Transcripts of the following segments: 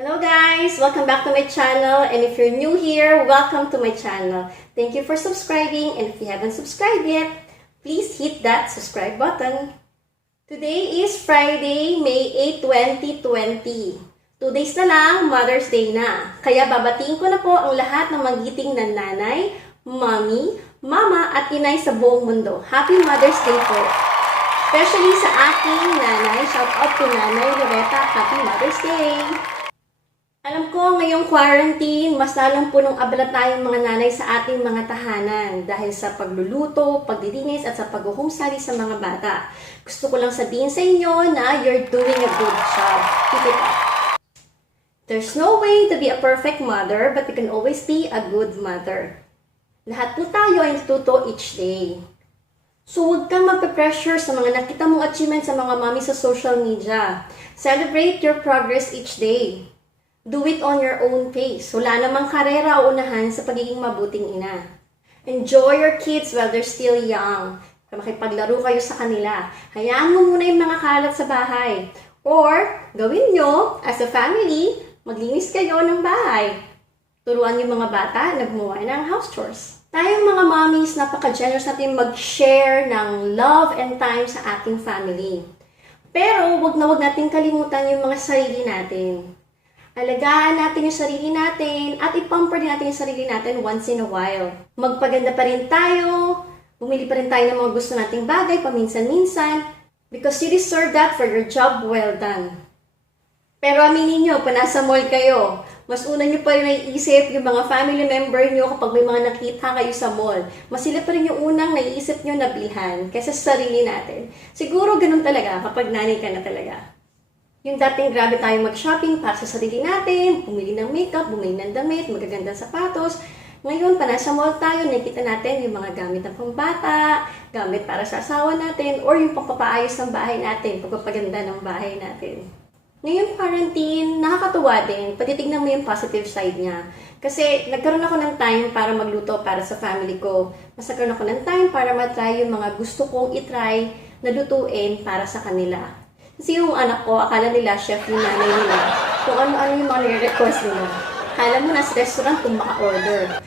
Hello guys! Welcome back to my channel, and if you're new here, welcome to my channel. Thank you for subscribing, and if you haven't subscribed yet, please hit that subscribe button. Today is Friday, May 8, 2020. 2 days na lang, Mother's Day na. Kaya babatiin ko na po ang lahat ng magiting na nanay, mommy, mama at inay sa buong mundo. Happy Mother's Day po! Especially sa aking nanay, shout out to Nanay Loretta, Happy Mother's Day! Alam ko, ngayong quarantine, mas lalong punong abala tayong mga nanay sa ating mga tahanan dahil sa pagluluto, pagdilinis at sa pag-uhumsali sa mga bata. Gusto ko lang sabihin sa inyo na you're doing a good job. Keep it up. There's no way to be a perfect mother, but you can always be a good mother. Lahat po tayo ay natututo each day. So, huwag kang magpe-pressure sa mga nakita mong achievements sa mga mami sa social media. Celebrate your progress each day. Do it on your own pace. Wala namang karera o unahan sa pagiging mabuting ina. Enjoy your kids while they're still young. Makipaglaro kayo sa kanila. Hayaan mo muna yung mga kalat sa bahay. Or, gawin nyo, as a family, maglinis kayo ng bahay. Turuan yung mga bata na gumawa ng house chores. Tayong mga mommies, napaka-generous natin mag-share ng love and time sa ating family. Pero, wag na wag natin kalimutan yung mga sarili natin. Alagaan natin yung sarili natin at ipamper din natin yung sarili natin once in a while. Magpaganda pa rin tayo, bumili pa rin tayo ng mga gusto nating bagay paminsan-minsan because you deserve that for your job well done. Pero aminin nyo, pa nasa mall kayo, mas una nyo pa rin naiisip yung mga family member nyo kapag may mga nakita kayo sa mall. Mas sila pa rin yung unang naiisip nyo na bilihan kaysa sa sarili natin. Siguro ganun talaga kapag nanay ka na talaga. Yung dating grabe tayong mag-shopping para sa sarili natin, bumili ng makeup, bumili ng damit, magagandang sapatos. Ngayon, pa nasa mall tayo, nakita natin yung mga gamit ng pambata, gamit para sa asawa natin, or yung pagpapaayos ng bahay natin, pagpapaganda ng bahay natin. Ngayon, quarantine, nakakatuwa din. Patitignan mo yung positive side niya. Kasi nagkaroon ako ng time para magluto para sa family ko. Mas nagkaroon ako ng time para matry yung mga gusto kong itry na lutuin para sa kanila. Kasi yung anak ko, akala nila chef yung nanay nila. Kung ano-ano yung mga nire-request nila. Akala mo nasa restaurant kung maka-order.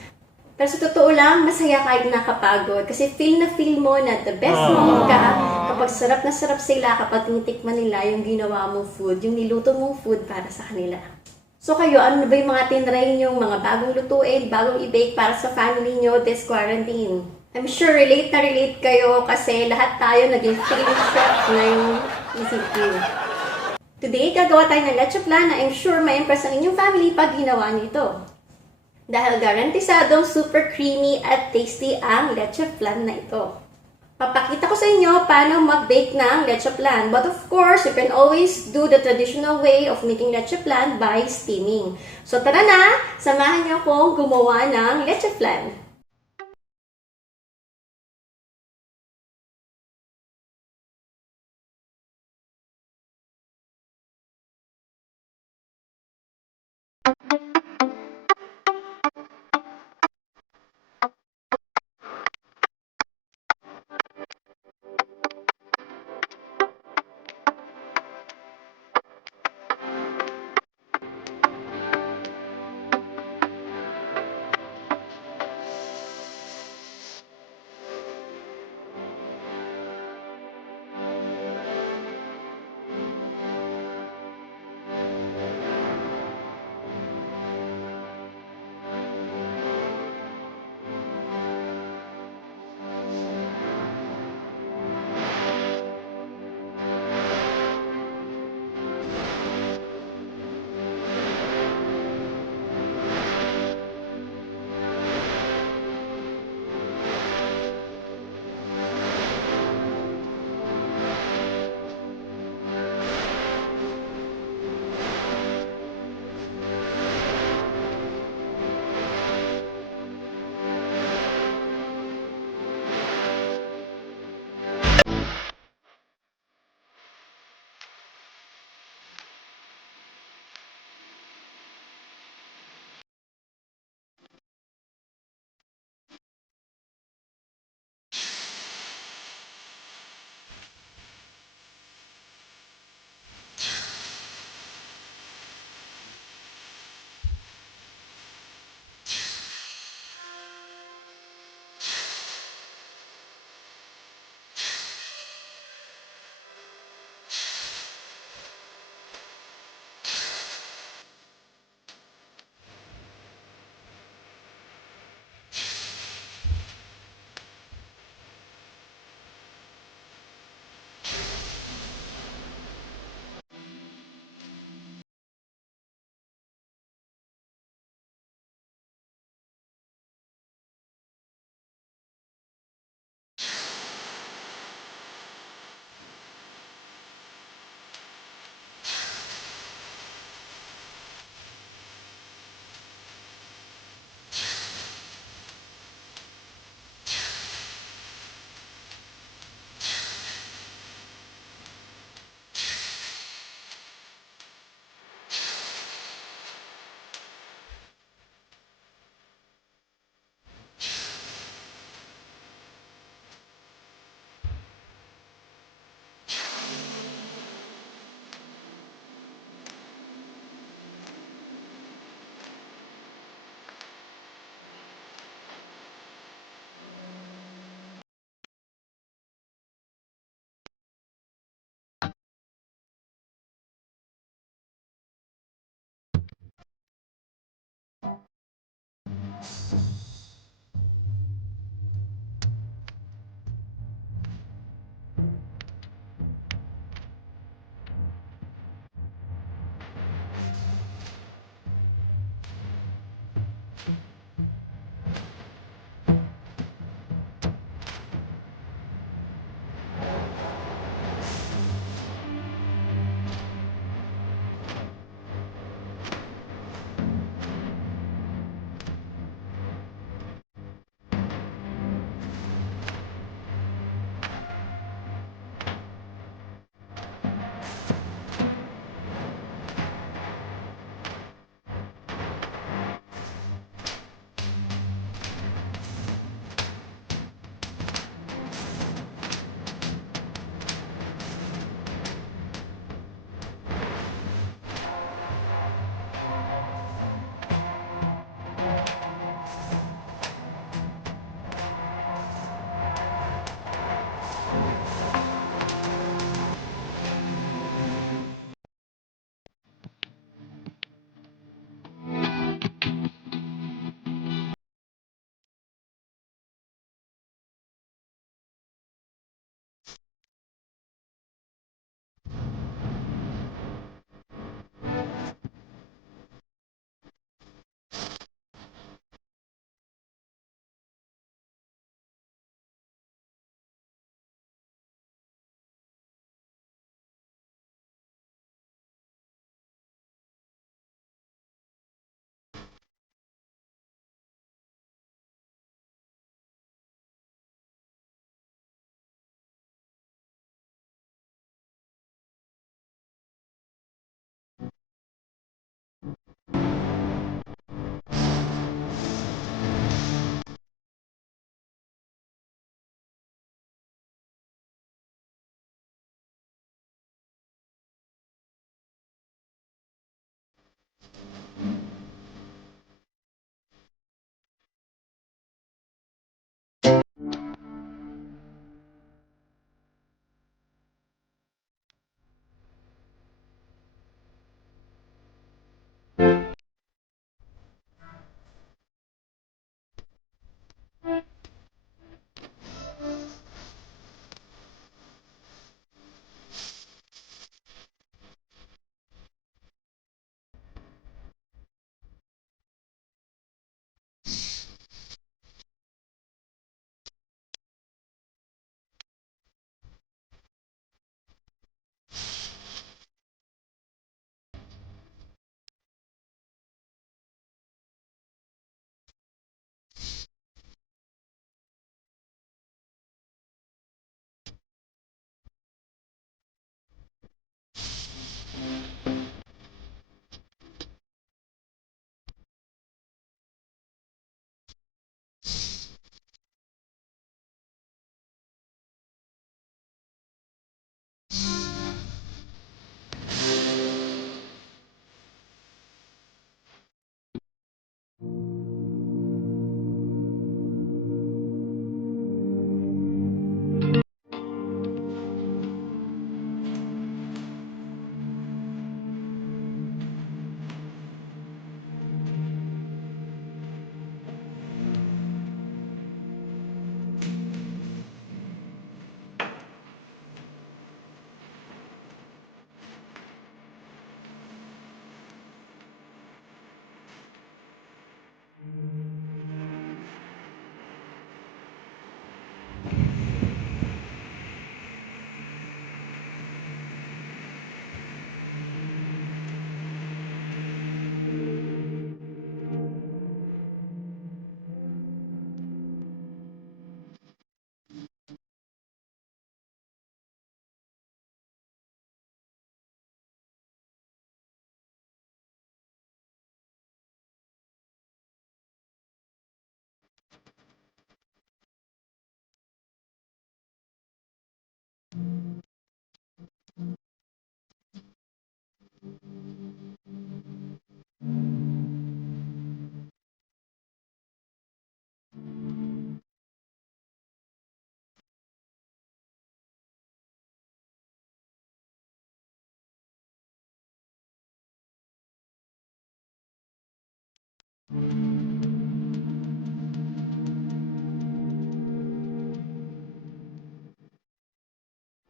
Pero sa totoo lang, masaya kahit nakapagod. Kasi feel na feel mo na the best mom ka kapag sarap na sarap sila kapag tinitikman nila yung ginawa mong food, yung niluto mong food para sa kanila. So kayo, ano ba yung mga tinry nyo, mga bagong lutuin, bagong i-bake para sa family nyo this quarantine? I'm sure relate na relate kayo kasi lahat tayo naging favorite chef ngayong ECQ. Today, gagawa tayo ng leche flan na I'm sure ma-impress ang inyong family pag ginawa nito. Dahil garantisadong super creamy at tasty ang leche flan na ito. Papakita ko sa inyo paano mag-bake ng leche flan. But of course, you can always do the traditional way of making leche flan by steaming. So tara na, samahan niyo akong gumawa ng leche flan.